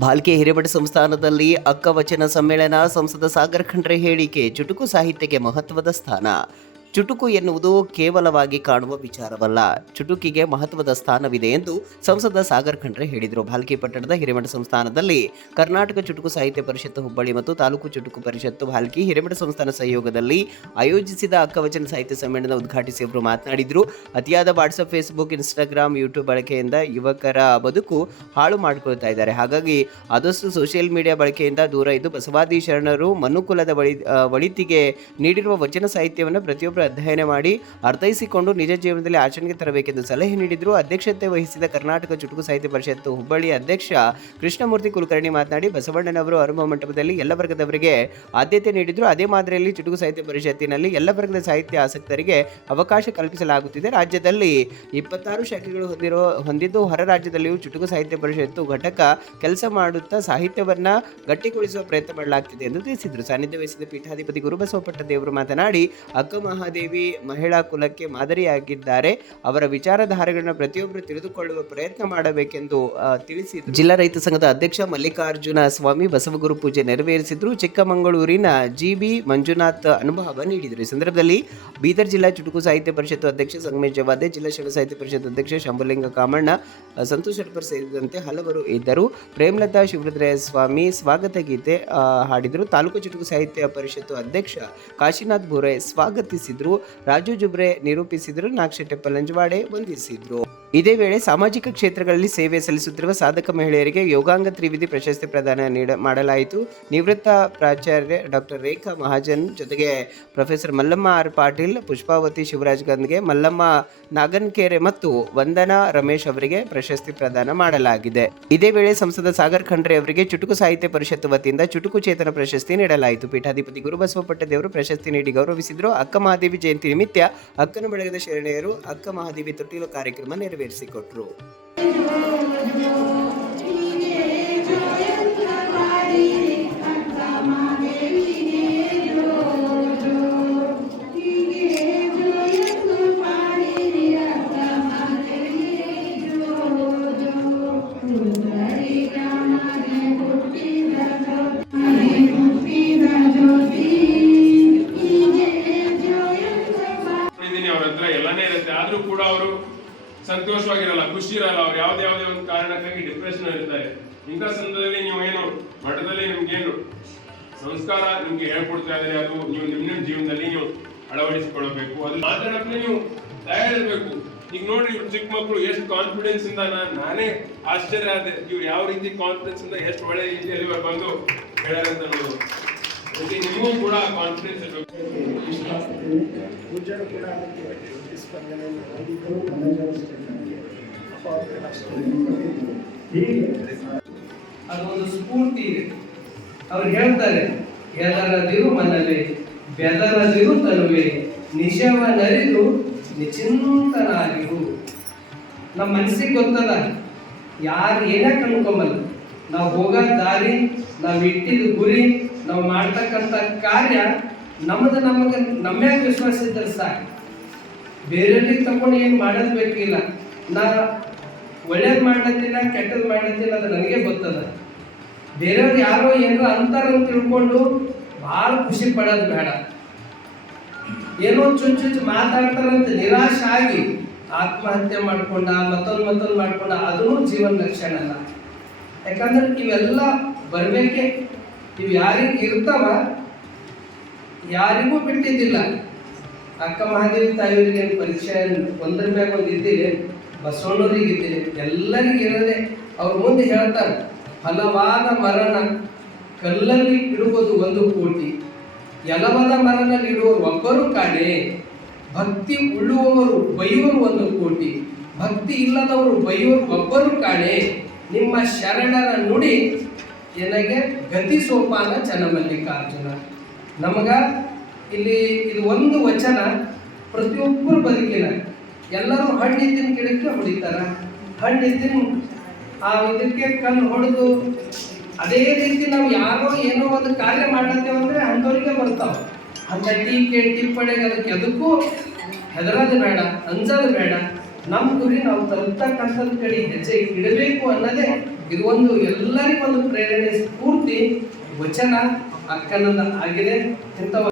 ಭಾಲ್ಕೆ ಹಿರೇಮಠ ಸಂಸ್ಥಾನದಲ್ಲಿ ಅಕ್ಕವಚನ ಸಮ್ಮೇಳನ ಸಂಸದ ಸಾಗರ್ ಖಂಡ್ರೆ ಹೇಳಿಕೆ ಚುಟುಕು ಸಾಹಿತ್ಯಕ್ಕೆ ಮಹತ್ವದ ಸ್ಥಾನ. ಚುಟುಕು ಎನ್ನುವುದು ಕೇವಲವಾಗಿ ಕಾಣುವ ವಿಚಾರವಲ್ಲ. ಚುಟುಕಿಗೆ ಮಹತ್ವದ ಸ್ಥಾನವಿದೆ ಎಂದು ಸಂಸದ ಸಾಗರ್ ಖಂಡ್ರೆ ಹೇಳಿದರು. ಭಾಲ್ಕಿ ಪಟ್ಟಣದ ಹಿರೇಮಠ ಸಂಸ್ಥಾನದಲ್ಲಿ ಕರ್ನಾಟಕ ಚುಟುಕು ಸಾಹಿತ್ಯ ಪರಿಷತ್ತು ಹುಬ್ಬಳ್ಳಿ ಮತ್ತು ತಾಲೂಕು ಚುಟುಕು ಪರಿಷತ್ತು ಭಾಲ್ಕಿ ಹಿರೇಮಠ ಸಂಸ್ಥಾನ ಸಹಯೋಗದಲ್ಲಿ ಆಯೋಜಿಸಿದ ಅಕ್ಕವಚನ ಸಾಹಿತ್ಯ ಸಮ್ಮೇಳನ ಉದ್ಘಾಟಿಸಿ ಅವರು ಮಾತನಾಡಿದರು. ಅತಿಯಾದ ವಾಟ್ಸಪ್ ಫೇಸ್ಬುಕ್ ಇನ್ಸ್ಟಾಗ್ರಾಮ್ ಯೂಟ್ಯೂಬ್ ಬಳಕೆಯಿಂದ ಯುವಕರ ಬದುಕು ಹಾಳು ಮಾಡಿಕೊಳ್ತಾ ಇದ್ದಾರೆ. ಹಾಗಾಗಿ ಆದಷ್ಟು ಸೋಷಿಯಲ್ ಮೀಡಿಯಾ ಬಳಕೆಯಿಂದ ದೂರ ಇದ್ದು ಬಸವಾದಿ ಶರಣರು ಮನುಕುಲದ ಒಳಿತಿಗೆ ನೀಡಿರುವ ವಚನ ಸಾಹಿತ್ಯವನ್ನು ಪ್ರತಿಯೊಬ್ಬರು ಅಧ್ಯಯನ ಮಾಡಿ ಅರ್ಥೈಸಿಕೊಂಡು ನಿಜ ಜೀವನದಲ್ಲಿ ಆಚರಣೆಗೆ ತರಬೇಕೆಂದು ಸಲಹೆ ನೀಡಿದರು. ಅಧ್ಯಕ್ಷತೆ ವಹಿಸಿದ ಕರ್ನಾಟಕ ಚುಟುಕು ಸಾಹಿತ್ಯ ಪರಿಷತ್ತು ಹುಬ್ಬಳ್ಳಿ ಅಧ್ಯಕ್ಷ ಕೃಷ್ಣಮೂರ್ತಿ ಕುಲಕರ್ಣಿ ಮಾತನಾಡಿ, ಬಸವಣ್ಣನವರು ಅನುಭವ ಮಂಟಪದಲ್ಲಿ ಎಲ್ಲ ವರ್ಗದವರಿಗೆ ಆದ್ಯತೆ ನೀಡಿದ್ರು. ಅದೇ ಮಾದರಿಯಲ್ಲಿ ಚುಟುಕು ಸಾಹಿತ್ಯ ಪರಿಷತ್ತಿನಲ್ಲಿ ಎಲ್ಲ ವರ್ಗದ ಸಾಹಿತ್ಯ ಆಸಕ್ತರಿಗೆ ಅವಕಾಶ ಕಲ್ಪಿಸಲಾಗುತ್ತಿದೆ. ರಾಜ್ಯದಲ್ಲಿ ಇಪ್ಪತ್ತಾರು ಶಾಖೆಗಳು ಹೊಂದಿರೋ, ಹೊಂದಿದ್ದು ಹೊರ ರಾಜ್ಯದಲ್ಲಿಯೂ ಚುಟುಕು ಸಾಹಿತ್ಯ ಪರಿಷತ್ತು ಘಟಕ ಕೆಲಸ ಮಾಡುತ್ತಾ ಸಾಹಿತ್ಯವನ್ನ ಗಟ್ಟಿಗೊಳಿಸುವ ಪ್ರಯತ್ನ ಮಾಡಲಾಗ್ತಿದೆ ಎಂದು ತಿಳಿಸಿದರು. ಸಾನ್ನಿಧ್ಯ ವಹಿಸಿದ ಪೀಠಾಧಿಪತಿ ಗುರುಬಸವಪಟ್ಟದೇವರು ಮಾತನಾಡಿ, ಅಕ್ಕ ಮಹಾದೇವಿ ಮಹಿಳಾ ಕುಲಕ್ಕೆ ಮಾದರಿಯಾಗಿದ್ದಾರೆ. ಅವರ ವಿಚಾರಧಾರೆಗಳನ್ನು ಪ್ರತಿಯೊಬ್ಬರು ತಿಳಿದುಕೊಳ್ಳುವ ಪ್ರಯತ್ನ ಮಾಡಬೇಕೆಂದು ತಿಳಿಸಿ ಜಿಲ್ಲಾ ರೈತ ಸಂಘದ ಅಧ್ಯಕ್ಷ ಮಲ್ಲಿಕಾರ್ಜುನ ಸ್ವಾಮಿ ಬಸವಗುರು ಪೂಜೆ ನೆರವೇರಿಸಿದ್ರು. ಚಿಕ್ಕಮಗಳೂರಿನ ಜಿ ಬಿ ಮಂಜುನಾಥ್ ಅನುಭವ ನೀಡಿದರು. ಈ ಸಂದರ್ಭದಲ್ಲಿ ಬೀದರ್ ಜಿಲ್ಲಾ ಚುಟುಕು ಸಾಹಿತ್ಯ ಪರಿಷತ್ತು ಅಧ್ಯಕ್ಷ ಸಂಗಮೇಶ್ ಜವಾದೆ, ಜಿಲ್ಲಾ ಶರಣ ಸಾಹಿತ್ಯ ಪರಿಷತ್ ಅಧ್ಯಕ್ಷ ಶಂಭುಲಿಂಗ ಕಾಮಣ್ಣ ಸಂತೋಷ್ ಶೆಟ್ಪರ್ ಸೇರಿದಂತೆ ಹಲವರು ಇದ್ದರು. ಪ್ರೇಮಲತಾ ಶಿವರುದ್ರಯ ಸ್ವಾಮಿ ಸ್ವಾಗತ ಗೀತೆ ಹಾಡಿದರು. ತಾಲೂಕು ಚುಟುಕು ಸಾಹಿತ್ಯ ಪರಿಷತ್ತು ಅಧ್ಯಕ್ಷ ಕಾಶಿನಾಥ್ ಬೋರೆ ಸ್ವಾಗತಿಸಿದ್ರು. ರಾಜು ಜುಬ್ರೆ ನಿರೂಪಿಸಿದ್ರು ನಾಕ್ಷಟೆಪ್ಪ ಲಂಜವಾಡೆ ವಂದಿಸಿದ್ರು. ಇದೇ ವೇಳೆ ಸಾಮಾಜಿಕ ಕ್ಷೇತ್ರಗಳಲ್ಲಿ ಸೇವೆ ಸಲ್ಲಿಸುತ್ತಿರುವ ಸಾಧಕ ಮಹಿಳೆಯರಿಗೆ ಯೋಗಾಂಗ ತ್ರಿವಿಧಿ ಪ್ರಶಸ್ತಿ ಪ್ರದಾನ ನೀಡ ಮಾಡಲಾಯಿತು. ನಿವೃತ್ತ ಪ್ರಾಚಾರ್ಯ ಡಾಕ್ಟರ್ ರೇಖಾ ಮಹಾಜನ್ ಜೊತೆಗೆ ಪ್ರೊಫೆಸರ್ ಮಲ್ಲಮ್ಮ ಆರ್. ಪಾಟೀಲ್, ಪುಷ್ಪಾವತಿ ಶಿವರಾಜ್ ಗಂದ್ಗೆ, ಮಲ್ಲಮ್ಮ ನಾಗನ್ಕೆರೆ ಮತ್ತು ವಂದನಾ ರಮೇಶ್ ಅವರಿಗೆ ಪ್ರಶಸ್ತಿ ಪ್ರದಾನ ಮಾಡಲಾಗಿದೆ. ಇದೇ ವೇಳೆ ಸಂಸದ ಸಾಗರ್ ಖಂಡ್ರೆ ಅವರಿಗೆ ಚುಟುಕು ಸಾಹಿತ್ಯ ಪರಿಷತ್ ವತಿಯಿಂದ ಚುಟುಕು ಚೇತನ ಪ್ರಶಸ್ತಿ ನೀಡಲಾಯಿತು. ಪೀಠಾಧಿಪತಿ ಗುರುಬಸವ ಪಟ್ಟದೇವರು ಪ್ರಶಸ್ತಿ ನೀಡಿ ಗೌರವಿಸಿದರು. ಅಕ್ಕ ಮಹಾದೇವಿ ಜಯಂತಿ ನಿಮಿತ್ತ ಅಕ್ಕನ ಬಳಗದ ಶರಣೆಯರು ಅಕ್ಕ ಮಹಾದೇವಿ ತೊಟ್ಟಿಲು ಕಾರ್ಯಕ್ರಮ ನೆರವೇರಿಸಿಕೊಟ್ರು ಇರುತ್ತೆ. ಆದ್ರೂ ಕೂಡ ಅವರು ಸಂತೋಷವಾಗಿರಲ್ಲ. ಖುಷಿ ಇರಲ್ಲ. ಅವ್ರು ಯಾವ್ದೇ ಯಾವುದೇ ಒಂದು ಕಾರಣಕ್ಕಾಗಿ ಡಿಪ್ರೆಷನ್ ಇರ್ತಾರೆ ಇಂಥ ಸಂದರ್ಭದಲ್ಲಿ ನೀವು ಏನು ಮಠದಲ್ಲಿ ನಿಮ್ಗೇನು ಸಂಸ್ಕಾರ ನಿಮ್ಗೆ ಹೇಳ್ಕೊಡ್ತಾ ಇದ್ದಾರೆ ಅದು ನೀವು ನಿಮ್ಮ ನಿಮ್ಮ ಜೀವನದಲ್ಲಿ ನೀವು ಅಳವಡಿಸಿಕೊಳ್ಳಬೇಕು. ಅದು ಮಾತಾಡಕ್ಕೆ ನೀವು ತಯಾರಿರಬೇಕು. ಈಗ ನೋಡ್ರಿ ಚಿಕ್ಕ ಮಕ್ಕಳು ಎಷ್ಟು ಕಾನ್ಫಿಡೆನ್ಸ್ ಇಂದ ನಾನ್ ಆಶ್ಚರ್ಯ ಆದೆ. ಇವ್ರು ಯಾವ ರೀತಿ ಕಾನ್ಫಿಡೆನ್ಸ್ ಇಂದ ಎಷ್ಟು ಒಳ್ಳೆ ರೀತಿಯಲ್ಲಿ ಬಂದು ಹೇಳ್ಯಾರಂತ ನೋಡೋದು ನಿಮಗೂ ಕೂಡ ಕಾನ್ಫಿಡೆನ್ಸ್ ಇರಬೇಕು. ಅದೊಂದು ಸ್ಫೂರ್ತಿ ಇದೆ. ಅವ್ರು ಹೇಳ್ತಾರೆ ಎದರದಿರು ಮನಲೆ ಬೆದರದಿರು ತನುವೆ ನಿಜವ ನರಿದು ನಿಚಿಂತನಾಗಿರು ನಮ್ಮ ಮನಸ್ಸಿಗೆ ಗೊತ್ತದ, ಯಾರು ಏನೇ ಕಣ್ಕೊಂಬಲ್ಲ, ನಾವು ಹೋಗೋ ದಾರಿ, ನಾವು ಇಟ್ಟಿದ ಗುರಿ, ನಾವು ಮಾಡ್ತಕ್ಕಂಥ ಕಾರ್ಯ ನಮ್ಮದು ನಮಗೆ ನಮ್ಮ್ಯಾಗ ವಿಶ್ವಾಸ ಇದ್ದರೆ ಸಾಕು. ಬೇರೆಯವ್ರಿಗೆ ತಗೊಂಡು ಏನು ಮಾಡೋದು ಬೇಕಿಲ್ಲ. ನಾ ಒಳ್ಳೇದು ಮಾಡ್ಲತ್ತಿಲ್ಲ ಕೆಟ್ಟದ್ದು ಮಾಡ್ಲತ್ತಿಲ್ಲ ಅದು ನನಗೆ ಗೊತ್ತದ. ಬೇರೆಯವ್ರು ಯಾರೋ ಏನೋ ಅಂತಾರ ಅಂತ ತಿಳ್ಕೊಂಡು ಭಾಳ ಖುಷಿ ಪಡೋದು ಬೇಡ. ಏನೋ ಚುಚ್ಚು ಚುಚ್ಚು ಮಾತಾಡ್ತಾರಂತ ನಿರಾಶೆ ಆಗಿ ಆತ್ಮಹತ್ಯೆ ಮಾಡ್ಕೊಂಡ, ಮತ್ತೊಂದು ಮತ್ತೊಂದು ಮಾಡ್ಕೊಂಡ, ಅದೂ ಜೀವನ ಲಕ್ಷಣ ಅಲ್ಲ. ಯಾಕಂದ್ರೆ ಇವೆಲ್ಲ ಬರಬೇಕೆ. ಇವು ಯಾರಿಗೆ ಇರ್ತಾವ, ಯಾರಿಗೂ ಬಿಟ್ಟಿದ್ದಿಲ್ಲ. ಅಕ್ಕ ಮಹಾದೇವಿ ತಾಯಿಯವರಿಗೆ ಪರಿಚಯ ಒಂದ್ರ ಮ್ಯಾಗ ಒಂದು ಇದ್ದೀನಿ ಬಸವಣ್ಣವ್ರಿಗೆ ಎಲ್ಲರಿಗೆ ಅವ್ರ ಮುಂದೆ ಹೇಳ್ತಾರೆ, ಹಲವಾದ ಮರಣ ಕಲ್ಲಲ್ಲಿ ಇಡುವುದು ಒಂದು ಕೋಟಿ. ಎಲವದ ಮರನಲ್ಲಿ ಇಡುವರು ಒಬ್ಬರು ಕಾಣೆ. ಭಕ್ತಿ ಉಳ್ಳುವವರು ಬೈಯುವರು ಒಂದು ಕೋಟಿ. ಭಕ್ತಿ ಇಲ್ಲದವರು ಬೈಯುವರು ಒಬ್ಬರು ಕಾಣೆ. ನಿಮ್ಮ ಶರಣರ ನುಡಿ ನನಗೆ ಗತಿ ಸೋಪಾನ ಚನ್ನಮಲ್ಲಿಕಾರ್ಜುನ. ನಮಗ ಇಲ್ಲಿ ಇದು ಒಂದು ವಚನ ಪ್ರತಿಯೊಬ್ಬರು ಬದುಕಿನ ಎಲ್ಲರೂ ಹಣ್ಣಿದ್ದಿನ ಗಿಡಕ್ಕೆ ಹೊಡಿತಾರ. ಹಣ್ಣಿದ್ದಿನ ಆ ಇದಕ್ಕೆ ಕಣ್ಣು ಹೊಡೆದು ಅದೇ ರೀತಿ ನಾವು ಯಾರೋ ಏನೋ ಒಂದು ಕಾರ್ಯ ಮಾಡತ್ತೇವೆ ಅಂದ್ರೆ ಅಂಥವ್ರಿಗೆ ಬರ್ತಾವ. ಅಂತ ಟೀಕೆ ಟಿಪ್ಪಣಿಗೆ ಅದಕ್ಕೆ ಅದಕ್ಕೂ ಹೆದರೋದು ಬೇಡ, ಅಂಜೋದು ಬೇಡ. ನಮ್ಮ ಗುರಿ ನಾವು ತಲುಪ್ತಕ್ಕಂಥದ್ದು ಕಡೆ ಹೆಜ್ಜೆ ಇಡಬೇಕು ಅನ್ನೋದೇ ಇದು ಒಂದು ಎಲ್ಲರಿಗೂ ಒಂದು ಪ್ರೇರಣೆ, ಸ್ಫೂರ್ತಿ, ವಚನ ಅಕ್ಕನನ್ನ ಆಗಿದೆ. ಇಂಥವ